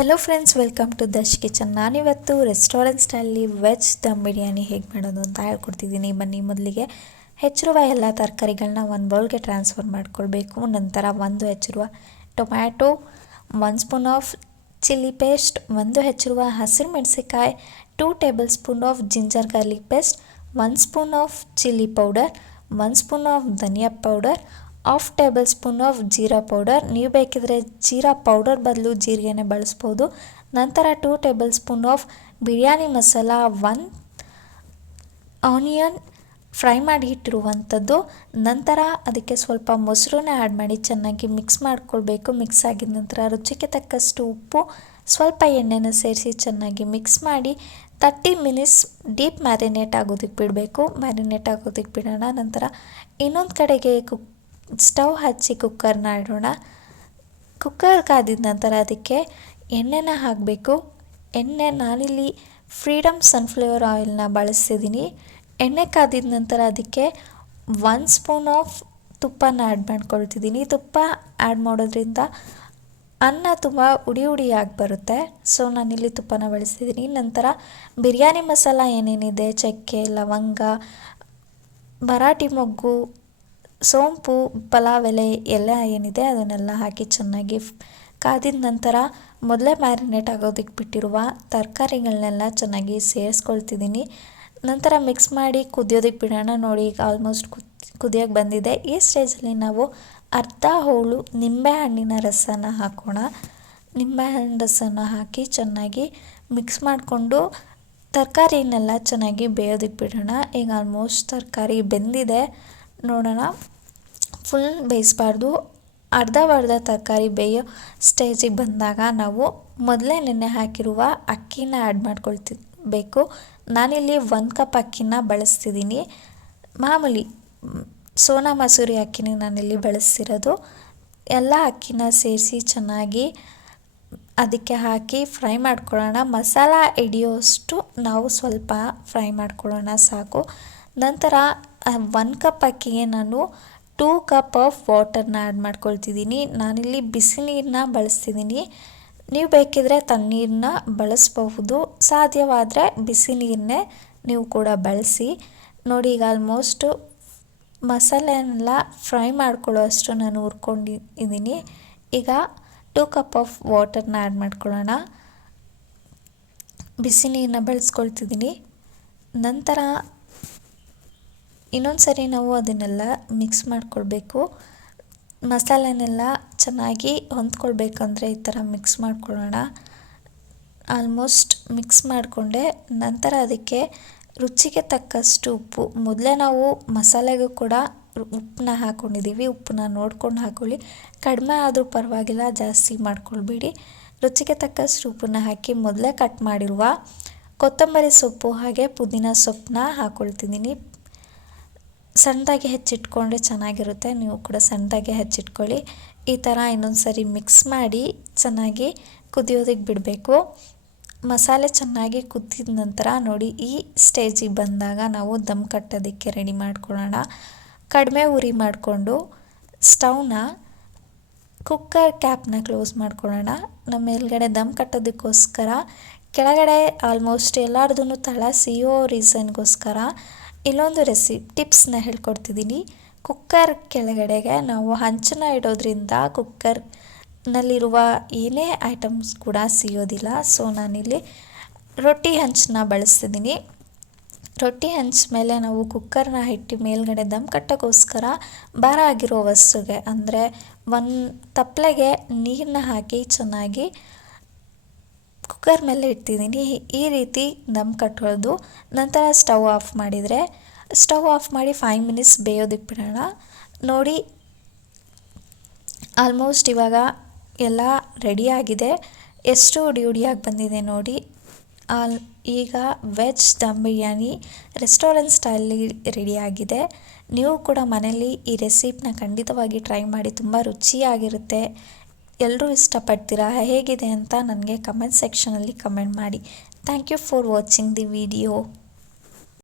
Hello friends welcome to dash kitchen ನಾನಿವತ್ತು restaurant ಸ್ಟೈಲಲ್ಲಿ veg dum biryani ಹೇಗೆ ಮಾಡೋದು ಅಂತ ಹೇಳ್ಕೊಡ್ತಿದ್ದೀನಿ. ಬನ್ನಿ ಮೊದಲಿಗೆ ಹೆಚ್ಚಿರುವ ಎಲ್ಲ ತರಕಾರಿಗಳನ್ನ ಒಂದು ಬೌಲ್ಗೆ ಟ್ರಾನ್ಸ್ಫರ್ ಮಾಡ್ಕೊಳ್ಬೇಕು. ನಂತರ ಒಂದು ಹೆಚ್ಚಿರುವ tomato one spoon of chilli paste ಒಂದು ಹೆಚ್ಚಿರುವ ಹಸಿರು ಮೆಣಸಿಕಾಯಿ two tablespoon of ginger garlic paste one spoon of chilli powder one spoon of dhaniya powder half tablespoon of jeera powder ನೀವು ಬೇಕಿದ್ರೆ ಜೀರಾ ಪೌಡರ್ ಬದಲು ಜೀರಿಗೆನೇ ಬಳಸ್ಬೋದು. ನಂತರ two tablespoon of biryani masala one onion fry ಮಾಡಿ ಇಟ್ಟಿರುವಂಥದ್ದು. ನಂತರ ಅದಕ್ಕೆ ಸ್ವಲ್ಪ ಮೊಸರನ್ನ ಆ್ಯಡ್ ಮಾಡಿ ಚೆನ್ನಾಗಿ ಮಿಕ್ಸ್ ಮಾಡ್ಕೊಳ್ಬೇಕು. ಮಿಕ್ಸ್ ಆಗಿದ ನಂತರ ರುಚಿಗೆ ತಕ್ಕಷ್ಟು ಉಪ್ಪು, ಸ್ವಲ್ಪ ಎಣ್ಣೆನ ಸೇರಿಸಿ ಚೆನ್ನಾಗಿ ಮಿಕ್ಸ್ ಮಾಡಿ ತರ್ಟಿ ಮಿನಿಟ್ಸ್ ಡೀಪ್ ಮ್ಯಾರಿನೇಟ್ ಆಗೋದಕ್ಕೆ ಬಿಡಬೇಕು. ಮ್ಯಾರಿನೇಟ್ ಆಗೋದಕ್ಕೆ ಬಿಡೋಣ. ನಂತರ ಇನ್ನೊಂದು ಕಡೆಗೆ ಕುಕ್ ಸ್ಟವ್ ಹಚ್ಚಿ ಕುಕ್ಕರ್ನ ಇಡೋಣ. ಕುಕ್ಕರ್ ಕಾದಿದ ನಂತರ ಅದಕ್ಕೆ ಎಣ್ಣೆನ ಹಾಕಬೇಕು. ಎಣ್ಣೆ ನಾನಿಲ್ಲಿ ಫ್ರೀಡಮ್ ಸನ್ಫ್ಲವರ್ ಆಯಿಲ್ನ ಬಳಸ್ತಿದ್ದೀನಿ ಎಣ್ಣೆ ಕಾದಿದ ನಂತರ ಅದಕ್ಕೆ ಒನ್ ಸ್ಪೂನ್ ಆಫ್ ತುಪ್ಪನ ಆ್ಯಡ್ ಮಾಡ್ಕೊಳ್ತಿದ್ದೀನಿ ತುಪ್ಪ ಆ್ಯಡ್ ಮಾಡೋದ್ರಿಂದ ಅನ್ನ ತುಂಬ ಉಡಿ ಉಡಿಯಾಗಿ ಬರುತ್ತೆ. ಸೊ ನಾನಿಲ್ಲಿ ತುಪ್ಪನ ಬಳಸ್ತಿದ್ದೀನಿ ನಂತರ ಬಿರಿಯಾನಿ ಮಸಾಲ ಏನೇನಿದೆ? ಚಕ್ಕೆ, ಲವಂಗ, ಮರಾಠಿ ಮೊಗ್ಗು ಸೋಂಪು ಪಲಾವ್ ಎಲೆ ಎಲ್ಲ ಏನಿದೆ ಅದನ್ನೆಲ್ಲ ಹಾಕಿ ಚೆನ್ನಾಗಿ ಕಾದಿದ ನಂತರ ಮೊದಲೇ ಮ್ಯಾರಿನೇಟ್ ಆಗೋದಕ್ಕೆ ಬಿಟ್ಟಿರುವ ತರಕಾರಿಗಳನ್ನೆಲ್ಲ ಚೆನ್ನಾಗಿ ಸೇರಿಸ್ಕೊಳ್ತಿದ್ದೀನಿ ನಂತರ ಮಿಕ್ಸ್ ಮಾಡಿ ಕುದಿಯೋದಕ್ಕೆ ಬಿಡೋಣ ನೋಡಿ ಈಗ ಆಲ್ಮೋಸ್ಟ್ ಕುದಿಯೋಕ್ಕೆ ಬಂದಿದೆ. ಈ ಸ್ಟೇಜಲ್ಲಿ ನಾವು ಅರ್ಧ ಹೋಳು ನಿಂಬೆಹಣ್ಣಿನ ರಸನ ಹಾಕೋಣ. ನಿಂಬೆಹಣ್ಣು ರಸನ ಹಾಕಿ ಚೆನ್ನಾಗಿ ಮಿಕ್ಸ್ ಮಾಡಿಕೊಂಡು ತರಕಾರಿನೆಲ್ಲ ಚೆನ್ನಾಗಿ ಬೇಯೋದಕ್ಕೆ ಬಿಡೋಣ. ಈಗ ಆಲ್ಮೋಸ್ಟ್ ತರಕಾರಿ ಬೆಂದಿದೆ. ನೋಡೋಣ. ಫುಲ್ ಬೇಯಿಸ್ಬಾರ್ದು. ಅರ್ಧವರ್ಧ ತರಕಾರಿ ಬೇಯೋ ಸ್ಟೇಜಿಗೆ ಬಂದಾಗ ನಾವು ಮೊದಲೇ ನೆನೆ ಹಾಕಿರುವ ಅಕ್ಕಿನ ಆ್ಯಡ್ ಮಾಡ್ಕೊಳ್ತಿಬೇಕು ನಾನಿಲ್ಲಿ ಒಂದು ಕಪ್ ಅಕ್ಕಿನ ಬಳಸ್ತಿದ್ದೀನಿ. ಮಾಮೂಲಿ ಸೋನಾ ಮಸೂರಿ ಅಕ್ಕಿನ ನಾನಿಲ್ಲಿ ಬಳಸ್ತಿರೋದು. ಎಲ್ಲ ಅಕ್ಕಿನ ಸೇರಿಸಿ ಚೆನ್ನಾಗಿ ಅದಕ್ಕೆ ಹಾಕಿ ಫ್ರೈ ಮಾಡ್ಕೊಳ್ಳೋಣ. ಮಸಾಲ ಹಿಡಿಯೋಷ್ಟು ನಾವು ಸ್ವಲ್ಪ ಫ್ರೈ ಮಾಡ್ಕೊಳ್ಳೋಣ ಸಾಕು. ನಂತರ ಒನ್ ಕಪ್ ಅಕ್ಕಿಗೆ ನಾನು ಟೂ ಕಪ್ ಆಫ್ ವಾಟರ್ನ ಆ್ಯಡ್ ಮಾಡ್ಕೊಳ್ತಿದ್ದೀನಿ. ನಾನಿಲ್ಲಿ ಬಿಸಿ ನೀರನ್ನ ಬಳಸ್ತಿದ್ದೀನಿ. ನೀವು ಬೇಕಿದ್ರೆ ತಣ್ಣೀರನ್ನ ಬಳಸಬಹುದು. ಸಾಧ್ಯವಾದರೆ ಬಿಸಿ ನೀರನ್ನೇ ನೀವು ಕೂಡ ಬಳಸಿ. ನೋಡಿ, ಈಗ ಆಲ್ಮೋಸ್ಟು ಮಸಾಲೆನೆಲ್ಲ ಫ್ರೈ ಮಾಡ್ಕೊಳ್ಳೋ ಅಷ್ಟು ನಾನು ಹುರ್ಕೊಂಡಿದ್ದೀನಿ. ಈಗ ಟೂ ಕಪ್ ಆಫ್ ವಾಟರ್ನ ಆ್ಯಡ್ ಮಾಡ್ಕೊಳ್ಳೋಣ. ಬಿಸಿ ನೀರನ್ನ ಬಳಸ್ಕೊಳ್ತಿದ್ದೀನಿ. ನಂತರ ಇನ್ನೊಂದು ಸರಿ ನಾವು ಅದನ್ನೆಲ್ಲ ಮಿಕ್ಸ್ ಮಾಡಿಕೊಳ್ಬೇಕು. ಮಸಾಲೆನೆಲ್ಲ ಚೆನ್ನಾಗಿ ಹೊಂದ್ಕೊಳ್ಬೇಕಂದ್ರೆ ಈ ಥರ ಮಿಕ್ಸ್ ಮಾಡ್ಕೊಳ್ಳೋಣ. ಆಲ್ಮೋಸ್ಟ್ ಮಿಕ್ಸ್ ಮಾಡಿಕೊಂಡೆ. ನಂತರ ಅದಕ್ಕೆ ರುಚಿಗೆ ತಕ್ಕಷ್ಟು ಉಪ್ಪು. ಮೊದಲೇ ನಾವು ಮಸಾಲೆಗೂ ಕೂಡ ಉಪ್ಪನ್ನ ಹಾಕ್ಕೊಂಡಿದ್ದೀವಿ ಉಪ್ಪನ್ನ ನೋಡ್ಕೊಂಡು ಹಾಕ್ಕೊಳ್ಳಿ ಕಡಿಮೆ ಆದರೂ ಪರವಾಗಿಲ್ಲ, ಜಾಸ್ತಿ ಮಾಡ್ಕೊಳ್ಬೇಡಿ. ರುಚಿಗೆ ತಕ್ಕಷ್ಟು ಉಪ್ಪನ್ನ ಹಾಕಿ ಮೊದಲೇ ಕಟ್ ಮಾಡಿರುವ ಕೊತ್ತಂಬರಿ ಸೊಪ್ಪು ಹಾಗೆ ಪುದೀನ ಸೊಪ್ಪನ್ನ ಹಾಕ್ಕೊಳ್ತಿದ್ದೀನಿ ಸಣ್ಣದಾಗಿ ಹೆಚ್ಚಿಟ್ಕೊಂಡ್ರೆ ಚೆನ್ನಾಗಿರುತ್ತೆ, ನೀವು ಕೂಡ ಸಣ್ಣದಾಗಿ ಹೆಚ್ಚಿಟ್ಕೊಳ್ಳಿ. ಈ ಥರ ಇನ್ನೊಂದು ಸರಿ ಮಿಕ್ಸ್ ಮಾಡಿ ಚೆನ್ನಾಗಿ ಕುದಿಯೋದಕ್ಕೆ ಬಿಡಬೇಕು. ಮಸಾಲೆ ಚೆನ್ನಾಗಿ ಕುದ್ದಿದ ನಂತರ ನೋಡಿ, ಈ ಸ್ಟೇಜಿಗೆ ಬಂದಾಗ ನಾವು ದಮ್ ಕಟ್ಟೋದಕ್ಕೆ ರೆಡಿ ಮಾಡ್ಕೊಳ್ಳೋಣ. ಕಡಿಮೆ ಉರಿ ಮಾಡಿಕೊಂಡು ಸ್ಟವ್ನ ಕುಕ್ಕರ್ ಕ್ಯಾಪ್ನ ಕ್ಲೋಸ್ ಮಾಡ್ಕೊಳ್ಳೋಣ. ನಮ್ಮ ಮೇಲ್ಗಡೆ ದಮ್ ಕಟ್ಟೋದಕ್ಕೋಸ್ಕರ ಕೆಳಗಡೆ ಆಲ್ಮೋಸ್ಟ್ ಎಲ್ಲರದೂ ತಳ ಸಿಯೋ ರೀಸನ್ಗೋಸ್ಕರ ಇಲ್ಲೊಂದು ರೆಸಿ ಟಿಪ್ಸ್ನ ಹೇಳ್ಕೊಡ್ತಿದ್ದೀನಿ ಕುಕ್ಕರ್ ಕೆಳಗಡೆಗೆ ನಾವು ಹಂಚನ ಇಡೋದ್ರಿಂದ ಕುಕ್ಕರ್ನಲ್ಲಿರುವ ಏನೇ ಐಟಮ್ಸ್ ಕೂಡ ಸಿಗೋದಿಲ್ಲ ಸೊ ನಾನಿಲ್ಲಿ ರೊಟ್ಟಿ ಹಂಚನ್ನ ಬಳಸ್ತಿದ್ದೀನಿ ರೊಟ್ಟಿ ಹಂಚ ಮೇಲೆ ನಾವು ಕುಕ್ಕರ್ನ ಇಟ್ಟು ಮೇಲ್ಗಡೆ ದಮ್ ಕಟ್ಟೋಕ್ಕೋಸ್ಕರ ಭಾರ ಆಗಿರೋ ವಸ್ತುಗೆ, ಅಂದರೆ ಒಂದು ತಪ್ಪಲೆಗೆ ನೀರನ್ನ ಹಾಕಿ ಚೆನ್ನಾಗಿ ಕುಕ್ಕರ್ ಮೇಲೆ ಇಡ್ತಿದ್ದೀನಿ ಈ ರೀತಿ ದಮ್ ಕಟ್ಟೋದು ನಂತರ ಸ್ಟವ್ ಆಫ್ ಮಾಡಿದರೆ, ಸ್ಟವ್ ಆಫ್ ಮಾಡಿ ಫೈವ್ ಮಿನಿಟ್ಸ್ ಬೇಯೋದಕ್ಕೆ ಬಿಡೋಣ ನೋಡಿ ಆಲ್ಮೋಸ್ಟ್ ಇವಾಗ ಎಲ್ಲ ರೆಡಿಯಾಗಿದೆ ಎಷ್ಟು ಉಡಿ ಉಡಿಯಾಗಿ ಬಂದಿದೆ ನೋಡಿ. ಆಲ್, ಈಗ ವೆಜ್ ದಮ್ ಬಿರಿಯಾನಿ ರೆಸ್ಟೋರೆಂಟ್ ಸ್ಟೈಲಿ ರೆಡಿಯಾಗಿದೆ ನೀವು ಕೂಡ ಮನೇಲಿ ಈ ರೆಸಿಪಿನ ಖಂಡಿತವಾಗಿ ಟ್ರೈ ಮಾಡಿ, ತುಂಬ ರುಚಿಯಾಗಿರುತ್ತೆ. ಎಲ್ಲರೂ ಇಷ್ಟಪಡ್ತೀರಾ? ಹೇಗಿದೆ ಅಂತ ನನಗೆ ಕಮೆಂಟ್ ಸೆಕ್ಷನಲ್ಲಿ ಕಮೆಂಟ್ ಮಾಡಿ. Thank you for watching the video